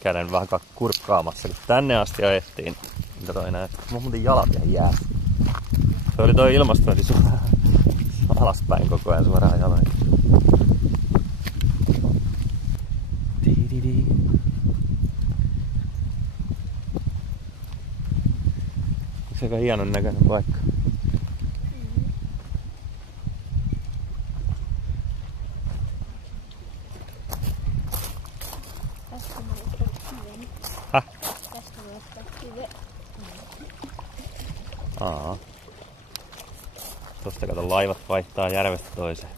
Käden vähän kurkkaamassa, kun tänne asti ajettiin. Katsoin näin, että mulla muuten jalat jäi jäässä. Se oli toi ilmastointi alaspäin koko ajan suoraan jaloin. Se on aika hienon näköinen paikka. Tosta kato, laivat vaihtaa järvestä toiseen.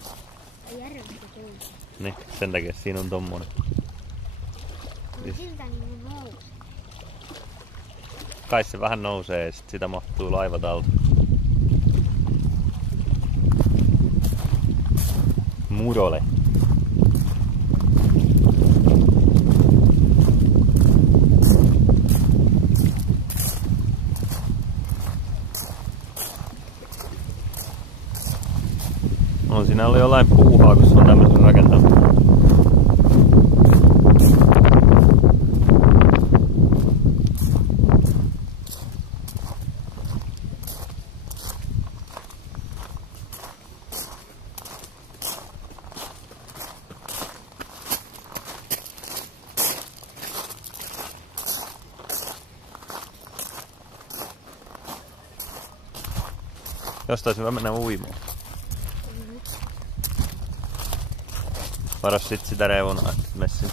Järvestä toiseen? Niin, sen takia siinä on tommonen. Siltä niin nousee. Kai se vähän nousee ja sit sitä mahtuu laivat alta. Murole. On siinä ollut jollain puuhaa, kun se on tämmöisen rakentanut. Josta olisi hyvä mennä uimaan. Varas sit sitä reunaa messin.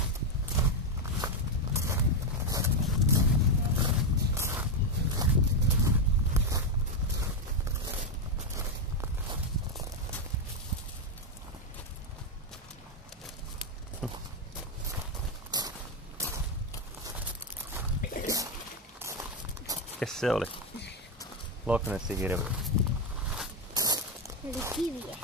Kes se oli? Loch Nessin hirviö. Se oli kiviä.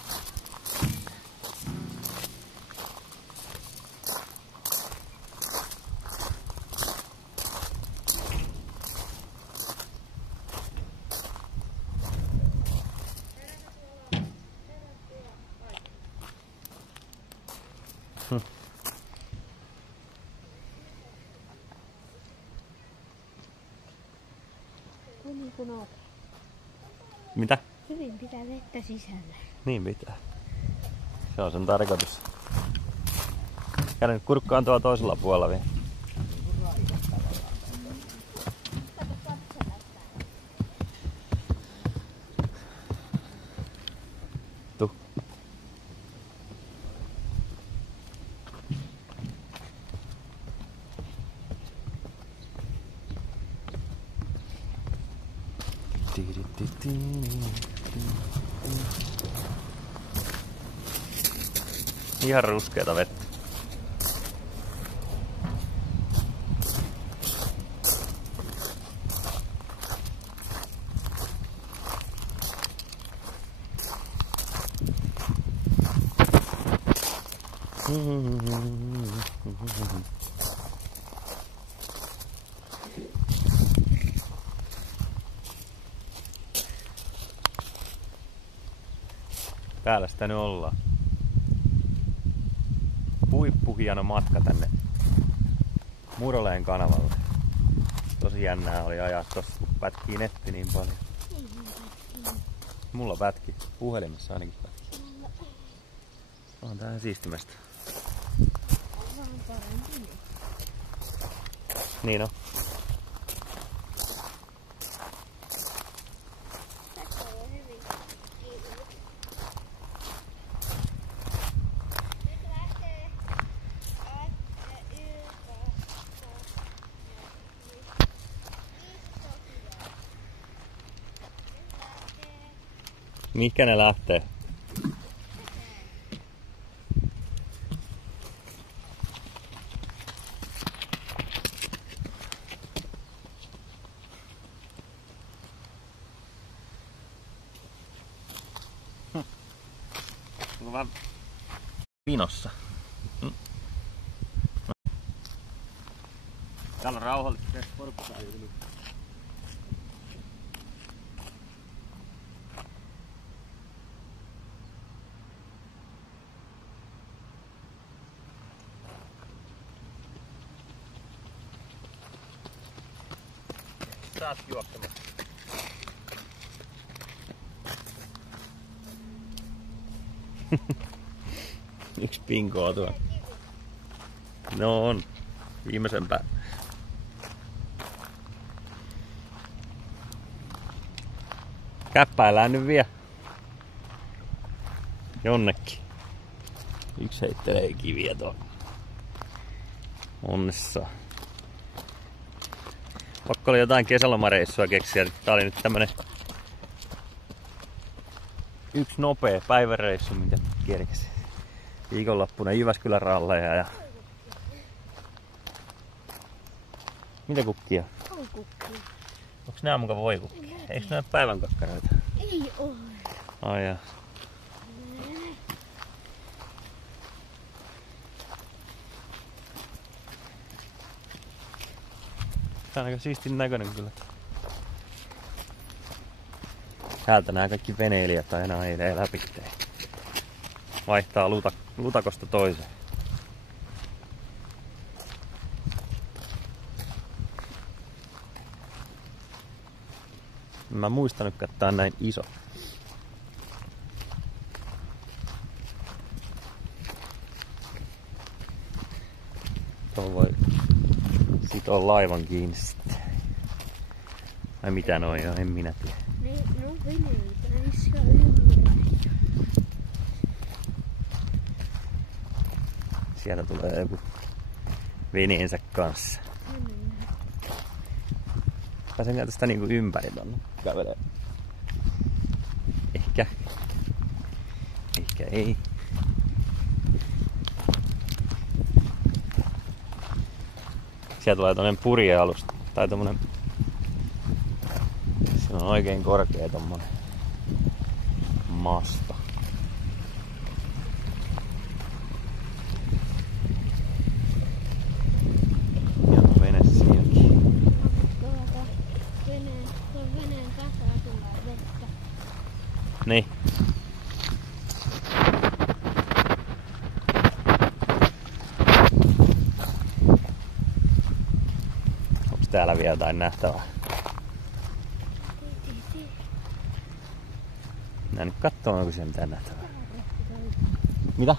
Niin kuin olet. Mitä? Hyvin pitää vettä sisällä. Niin pitää. Se on sen tarkoitus. Käydä nyt kurkkaan tuolla toisella puolella vielä. Tuu. Ihan ruskeata vettä. Täällä sitä nyt ollaan. Huippuhieno matka tänne Muroleen kanavalle. Tosi jännää oli ajaa tossa, kun pätkii netti niin paljon. Mulla pätki. Puhelimessa ainakin pätki. On tää siistimästä. Niin on. Mihinkä ne lähtee? Onko vähän pinossa? Täällä on rauhallisesti porukkaa yli. Saat juoksemaan. Yksi pinkoa tuo. No on. Viimeisen päälle. Käppäillään nyt vielä jonnekin. Yksi heittelee kiviä tuolla. Onnessa. Pakko oli jotain kesälomareissua keksiä. Tää oli nyt tämmönen yksi nopea päiväreissu, mitä kerkesi. Viikonloppuna Jyväskylän ralleja ja... Mitä kukkia? Voikukkia. Onks nää muka voikukkia? Eiks nää päivän kakkaroita? Ei oo. Ai jaa. Tää on aika siistin näköinen kyllä. Täältä nää kaikki veneilijät aina ailee läpi. Vaihtaa lutakosta toiseen. Mä muistanut, että tää on näin iso. Tuo voi sitoa laivan kiinni sitten. Ai mitä noi on, en minä tiedä. Ne on veneitä, niissä ymmärrä. Sieltä tulee joku veneensä kanssa. Pääsenkö tästä niinku ympäri tonne kävelee? Ehkä. Ehkä ei. Sieltä tulee toinen purjealusta. Tai tommonen... Se on oikein korkea tommonen masto. Ja vene siinäkin. Veneen takaa tulee vettä. Niin. Onks täällä vielä jotain nähtävää? Mä nyt kattoo, onko siellä mitään nähtävää. Mitä?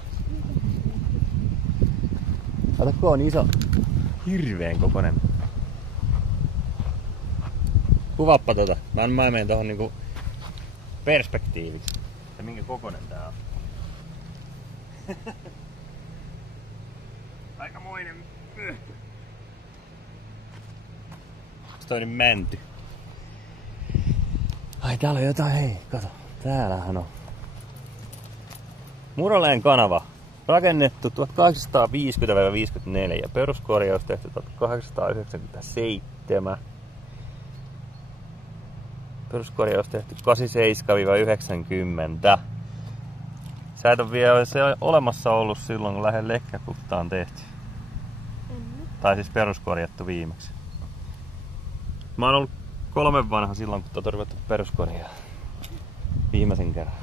Kato, kun on iso. Hirveen kokonen. Kuvaappa tota. Mä menen tohon niinku perspektiiviksi. Ja minkä kokonen tää on. Aikamoinen pöhtö. Onks toi nyt mänty? Ai täällä on jotain, hei, kato. Täällähän on. Muroleen kanava. Rakennettu 1850-54. Peruskorjaus tehty 1897. Peruskorjaus tehty 87-90. Sä et ole vielä se olemassa ollut silloin, kun lähden Lekkäkutta on tehty. Tai siis peruskorjattu viimeksi. Mä oon ollut 3 vanha silloin, kun tuota on ruvettu peruskorjaa. Viimeisen kerran.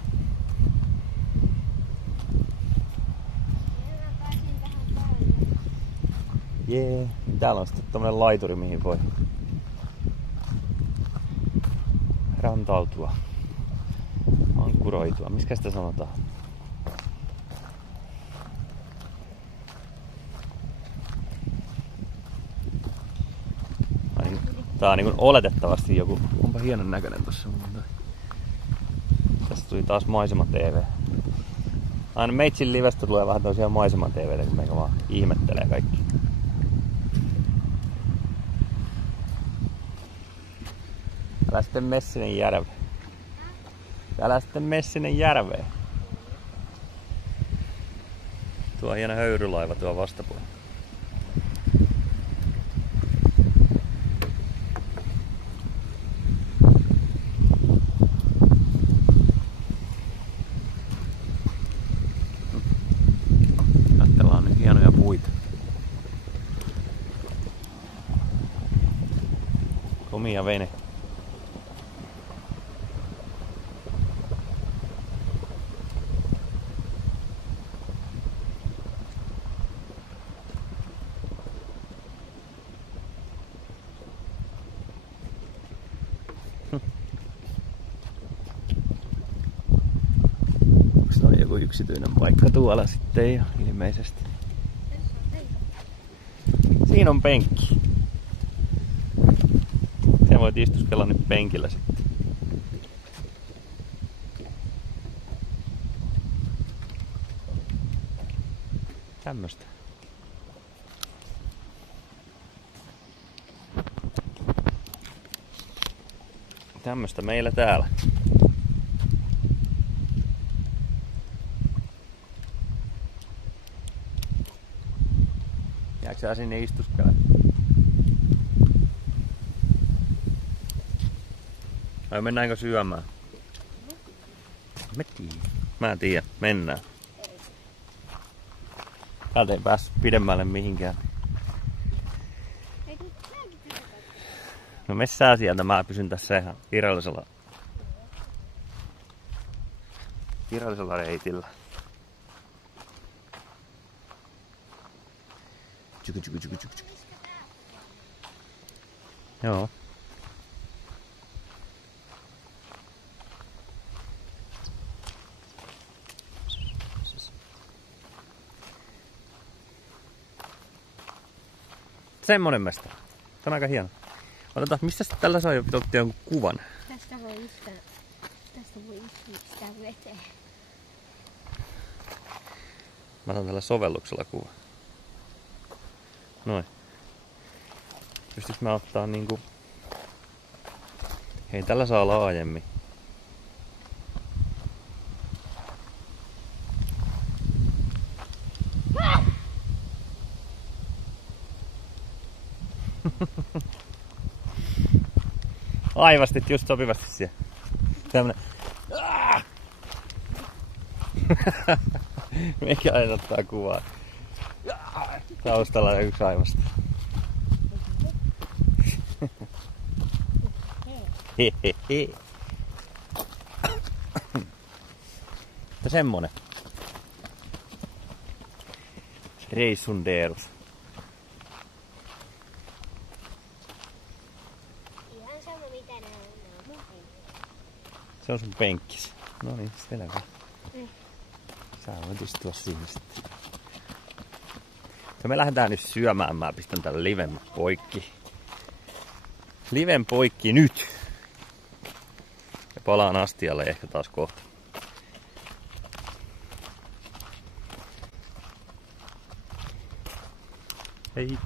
Jee. Täällä on sitten tommonen laituri, mihin voi rantautua. Ankkuroitua. Miskä sitä sanotaan? Tää on niin oletettavasti joku. Onpa hienon näköinen tossa. Tästä tuli taas maisema-tv. Aina Meitsin livestä tulee vähän tosiaan maisema-tvtä, kun meikä vaan ihmettelee kaikki. Älä sitten Messinen järve. Älä sitten Messinen järveen. Tuo on hieno höyrylaiva tuo vastapuolella. Komia vene. Onks noin joku yksityinen paikka tuolla sitten jo ilmeisesti? Siinä on penkki. Siellä voit istuskella nyt penkillä sitten. Tämmöstä. Tämmöstä meillä täällä. Jääkö sä sinne istuskelemaan? Vai mennäänkö syömään? Mä en tiedä. Mennään. Täältä ei päässyt pidemmälle mihinkään. No mene sieltä, mä pysyn tässä ihan virallisella reitillä. Joo. Semmonen mestari. Tämä on aika hieno. Otetaan, mistä tällä saa jo otti jonkun kuvan? Tästä voi istää veteen. Mä otan tällä sovelluksella kuvan. Noin. Pystyis mä ottaa niinku... Hei, tällä saa laajemmin. Aivastit just sopivasti siellä. Tämmönen... Meikäläinen ottaa kuvaa. Taustalla yksi aivasta. Hehehe. Mutta semmonen. Reisunderus. Ihan sama mitä nää on. Se on sun penkkis. No niin, selvä. Sä voit istua siinä sitten. Me lähdetään nyt syömään. Mä pistän tän liven poikki. Liven poikki nyt. Ja palaan astialle ehkä taas kohta. Hei.